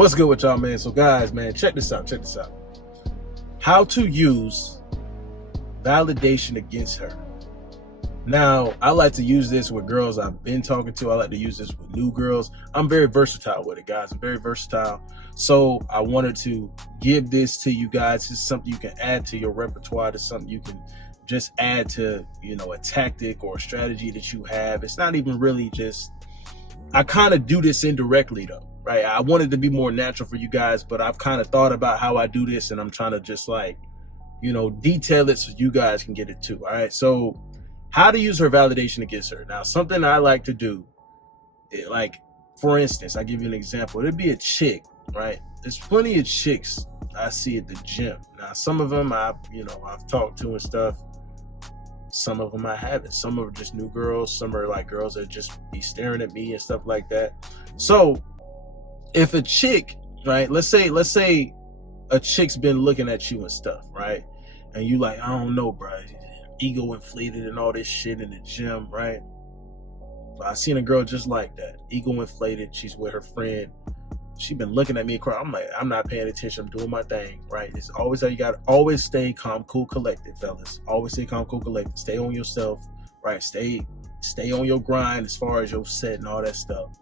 What's good with y'all, man? So guys, man, check this out. How to use validation against her. Now, I like to use this with girls I've been talking to. I like to use this with new girls. I'm very versatile with it, guys. I'm very versatile. So I wanted to give this to you guys. It's something you can add to your repertoire. It's something you can just add to, a tactic or a strategy that you have. It's not even really just, I kind of do this indirectly though. Right, I wanted to be more natural for you guys, but I've kind of thought about how I do this, and I'm trying to just detail it so you guys can get it too. All right, so how to use her validation against her. Now, something I like to do, for instance, I give you an example. It'd be a chick, right? There's plenty of chicks I see at the gym. Now, some of them I've talked to and stuff. Some of them I haven't. Some are just new girls. Some are like girls that just be staring at me and stuff like that. So if a chick, right, let's say a chick's been looking at you and stuff, right? And you like, I don't know, bro, ego inflated and all this shit in the gym, right? I seen a girl just like that, ego inflated. She's with her friend. She been looking at me and crying. I'm like, I'm not paying attention. I'm doing my thing, right? It's always how you got to always stay calm, cool, collected, fellas. Always stay calm, cool, collected. Stay on yourself, right? Stay on your grind as far as your set and all that stuff.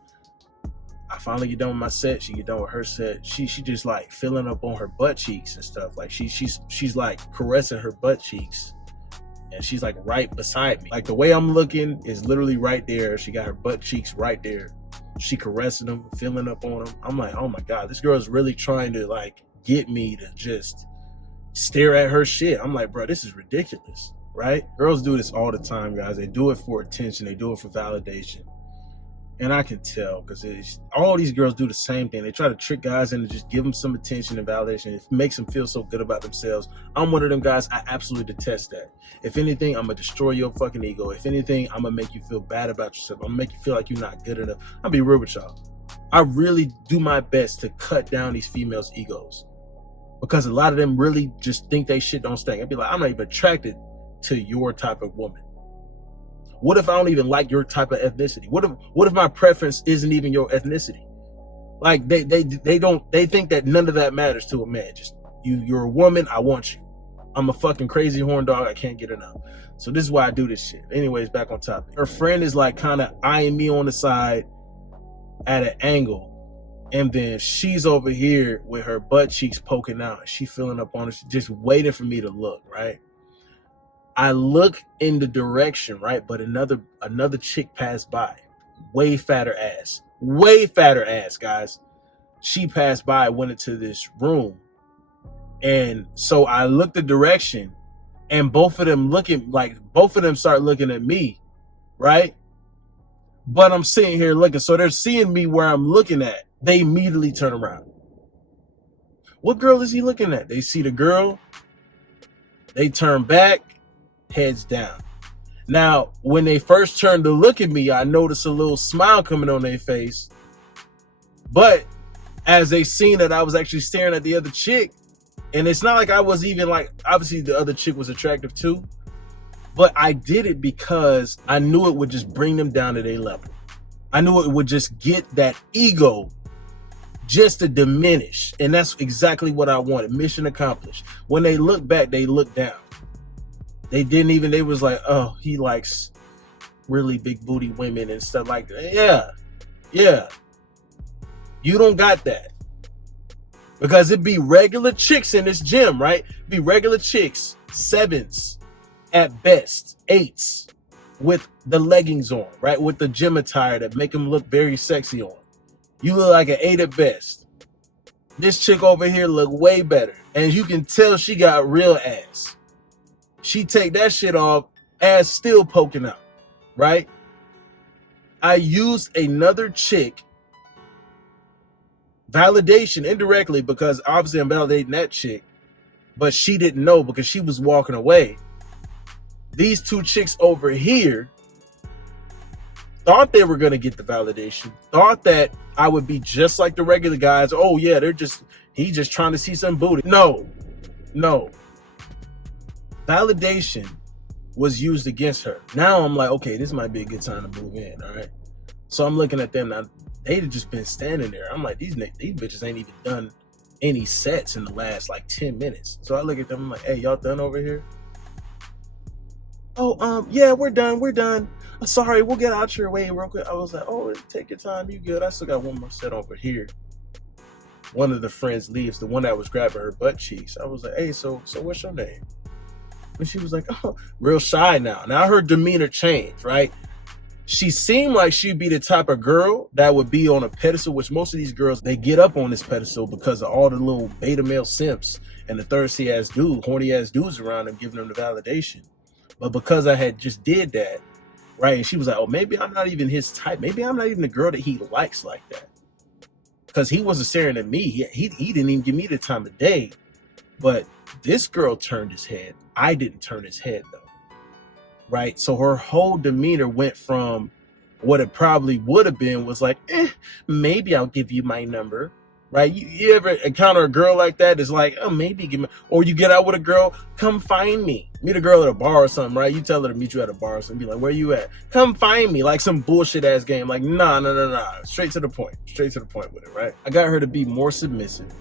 I finally get done with my set. She get done with her set. She just like filling up on her butt cheeks and stuff. Like she's like caressing her butt cheeks, and she's like right beside me. Like the way I'm looking is literally right there. She got her butt cheeks right there. She caressing them, filling up on them. I'm like, oh my God, this girl is really trying to like get me to just stare at her shit. I'm like, bro, this is ridiculous, right? Girls do this all the time, guys. They do it for attention. They do it for validation. And I can tell because all these girls do the same thing. They try to trick guys into just give them some attention and validation. It makes them feel so good about themselves. I'm one of them guys. I absolutely detest that. If anything, I'm going to destroy your fucking ego. If anything, I'm going to make you feel bad about yourself. I'm going to make you feel like you're not good enough. I'll be real with y'all. I really do my best to cut down these females' egos because a lot of them really just think they shit don't stink. I'd be like, I'm not even attracted to your type of woman. What if I don't even like your type of ethnicity? What if my preference isn't even your ethnicity? Like they think that none of that matters to a man. Just you're a woman, I want you. I'm a fucking crazy horn dog, I can't get enough. So this is why I do this shit. Anyways, back on topic. Her friend is like kind of eyeing me on the side at an angle. And then she's over here with her butt cheeks poking out. She filling up on it, just waiting for me to look, right? I look in the direction, right? But another chick passed by. Way fatter ass, guys. She passed by, went into this room. And so I looked the direction and both of them start looking at me, right? But I'm sitting here looking. So they're seeing me where I'm looking at. They immediately turn around. What girl is he looking at? They see the girl. They turn back. Heads down. Now, when they first turned to look at me, I noticed a little smile coming on their face. But as they seen that I was actually staring at the other chick, and it's not like I was even like, obviously the other chick was attractive too, but I did it because I knew it would just bring them down to their level. I knew it would just get that ego just to diminish. And that's exactly what I wanted. Mission accomplished. When they look back, they look down. They was like, oh, he likes really big booty women and stuff like that. Yeah. You don't got that. Because it'd be regular chicks in this gym, right? It'd be regular chicks, 7s at best, 8s with the leggings on, right? With the gym attire that make them look very sexy on. You look like an 8 at best. This chick over here look way better. And you can tell she got real ass. She take that shit off, ass still poking out, right? I used another chick validation indirectly because obviously I'm validating that chick, but she didn't know because she was walking away. These two chicks over here thought they were going to get the validation, thought that I would be just like the regular guys. Oh yeah, he's just trying to see some booty. No. Validation was used against her. Now I'm like, okay, this might be a good time to move in, all right? So I'm looking at them. Now, they'd have just been standing there. I'm like, these bitches ain't even done any sets in the last like 10 minutes. So I look at them, I'm like, hey, y'all done over here? Oh, yeah, we're done. I'm sorry, we'll get out your way real quick. I was like, oh, take your time, you good. I still got one more set over here. One of the friends leaves, the one that was grabbing her butt cheeks. I was like, hey, so what's your name? And she was like, oh, real shy now. Now her demeanor changed, right? She seemed like she'd be the type of girl that would be on a pedestal, which most of these girls, they get up on this pedestal because of all the little beta male simps and the thirsty ass dudes, horny ass dudes around them giving them the validation. But because I had just did that, right? And she was like, oh, maybe I'm not even his type. Maybe I'm not even the girl that he likes like that. Because he wasn't staring at me. He didn't even give me the time of day. But this girl turned his head. I didn't turn his head, though. Right? So her whole demeanor went from what it probably would have been was like, maybe I'll give you my number. Right? You ever encounter a girl like that? It's like, oh, maybe give me, or you get out with a girl, come find me. Meet a girl at a bar or something, right? You tell her to meet you at a bar or something, be like, where you at? Come find me, like some bullshit ass game. Like, nah. Straight to the point with it, right? I got her to be more submissive.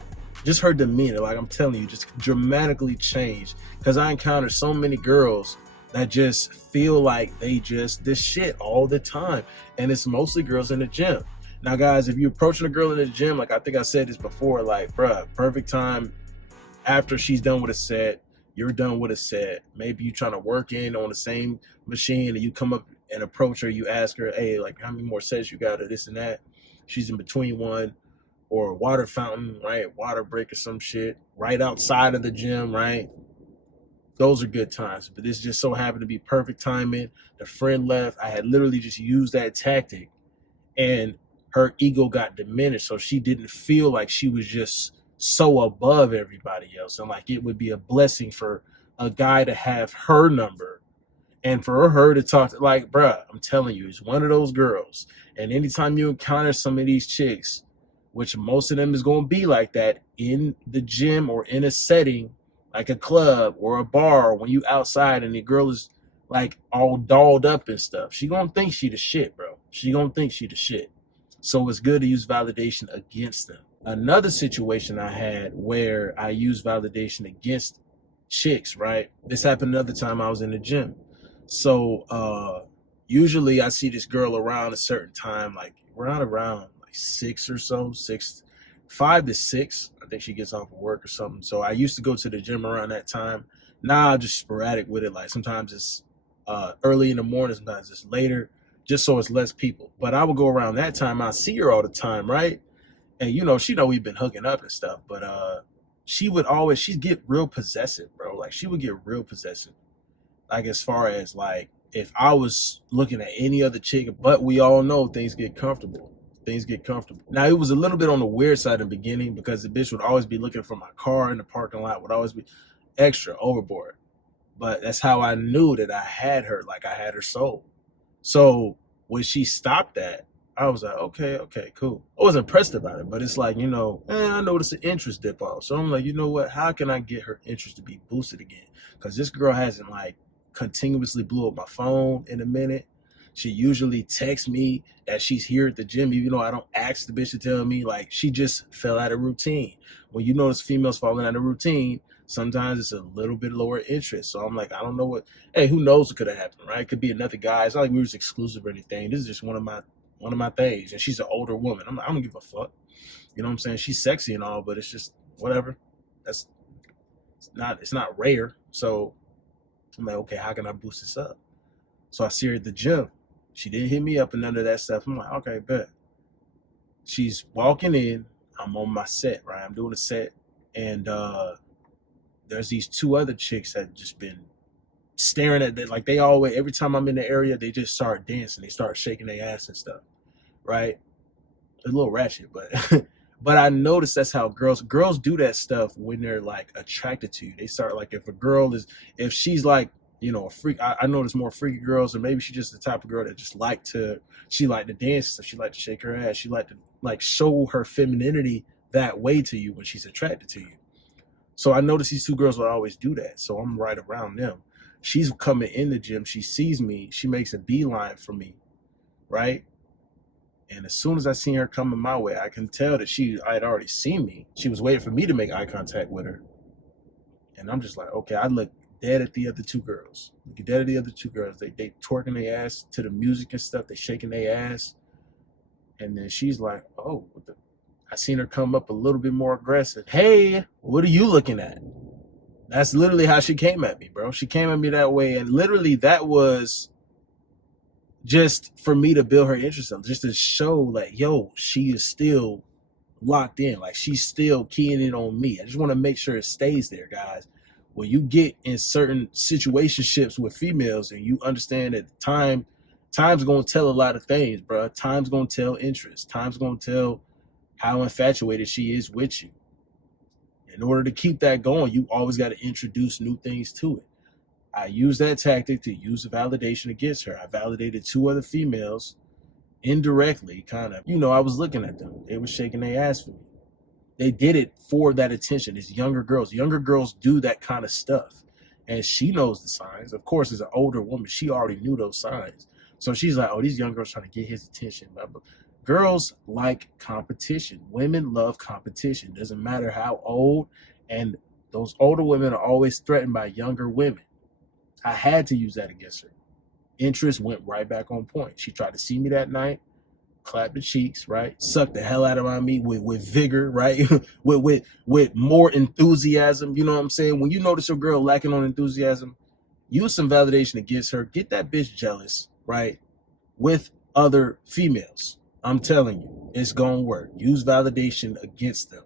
Just her demeanor, like I'm telling you, just dramatically changed. Because I encountered so many girls that just feel like they just this shit all the time. And it's mostly girls in the gym. Now, guys, if you're approaching a girl in the gym, like I think I said this before, like, bruh, perfect time after she's done with a set, you're done with a set. Maybe you're trying to work in on the same machine and you come up and approach her, you ask her, hey, like, how many more sets you got or this and that? She's in between one, or a water fountain, right? Water break or some shit right outside of the gym, right? Those are good times. But this just so happened to be perfect timing. The friend left. I had literally just used that tactic and her ego got diminished, so she didn't feel like she was just so above everybody else, and like it would be a blessing for a guy to have her number and for her to talk to, like, bruh, I'm telling you, it's one of those girls. And anytime you encounter some of these chicks, which most of them is going to be like that in the gym or in a setting like a club or a bar, when you outside and the girl is like all dolled up and stuff, she gonna think she the shit, bro. She gonna think she the shit. So it's good to use validation against them. Another situation I had where I used validation against chicks, right? This happened another time I was in the gym. So usually I see this girl around a certain time, like around like 6 or so, 5 to 6. I think she gets off of work or something. So I used to go to the gym around that time. Now I'm just sporadic with it. Like sometimes it's early in the morning, sometimes it's later, just so it's less people. But I would go around that time. I see her all the time, right? And she know we've been hooking up and stuff. But she'd get real possessive, bro. Like she would get real possessive. Like as far as like if I was looking at any other chick, but we all know things get comfortable. Now it was a little bit on the weird side in the beginning because the bitch would always be looking for my car in the parking lot, would always be extra overboard. But that's how I knew that I had her, like I had her sold. So when she stopped that, I was like, okay, cool. I was impressed about it, but it's like, I noticed an interest dip off. So I'm like, you know what? How can I get her interest to be boosted again? Because this girl hasn't like continuously blew up my phone in a minute. She usually texts me that she's here at the gym, even though I don't ask the bitch to tell me. Like she just fell out of routine. When you notice females falling out of routine, sometimes it's a little bit lower interest. So I'm like, I don't know what. Hey, who knows what could have happened, right? It could be another guy. It's not like we was exclusive or anything. This is just one of my things, and she's an older woman. I don't give a fuck. You know what I'm saying? She's sexy and all, but it's just whatever. It's not rare. So I'm like, okay, how can I boost this up? So I see her at the gym. She didn't hit me up and none of that stuff. I'm like, okay, bet. She's walking in. I'm on my set, right? I'm doing a set, and there's these 2 other chicks that just been staring at that. Like they always, every time I'm in the area, they just start dancing. They start shaking their ass and stuff, right? It's a little ratchet, but but I noticed that's how girls do that stuff when they're like attracted to you. They start like if she's like, a freak. I notice more freaky girls, or maybe she's just the type of girl that just she like to dance, so she like to shake her ass. She like to like show her femininity that way to you when she's attracted to you. So I noticed these 2 girls would always do that. So I'm right around them. She's coming in the gym. She sees me. She makes a beeline for me, right? And as soon as I seen her coming my way, I can tell that I had already seen me. She was waiting for me to make eye contact with her. And I'm just like, okay, I look dead at the other two girls. Look dead at the other two girls. They twerking their ass to the music and stuff. They shaking their ass. And then she's like, oh, I seen her come up a little bit more aggressive. Hey, what are you looking at? That's literally how she came at me, bro. She came at me that way. And literally that was just for me to build her interest in, just to show like, yo, she is still locked in. Like she's still keying in on me. I just want to make sure it stays there, guys. When you get in certain situationships with females and you understand that time's gonna tell a lot of things, bro. Time's gonna tell interest. Time's gonna tell how infatuated she is with you. In order to keep that going, you always got to introduce new things to it. I used that tactic to use the validation against her. I validated two other females indirectly, kind of. I was looking at them. They were shaking their ass for me. They did it for that attention. It's younger girls. Younger girls do that kind of stuff. And she knows the signs. Of course, as an older woman, she already knew those signs. So she's like, oh, these young girls trying to get his attention. Girls like competition. Women love competition. Doesn't matter how old. And those older women are always threatened by younger women. I had to use that against her. Interest went right back on point. She tried to see me that night, clap the cheeks, right? Suck the hell out of my meat with vigor, right? with more enthusiasm. You know what I'm saying? When you notice your girl lacking on enthusiasm, use some validation against her. Get that bitch jealous, right? With other females. I'm telling you, it's gonna work. Use validation against them.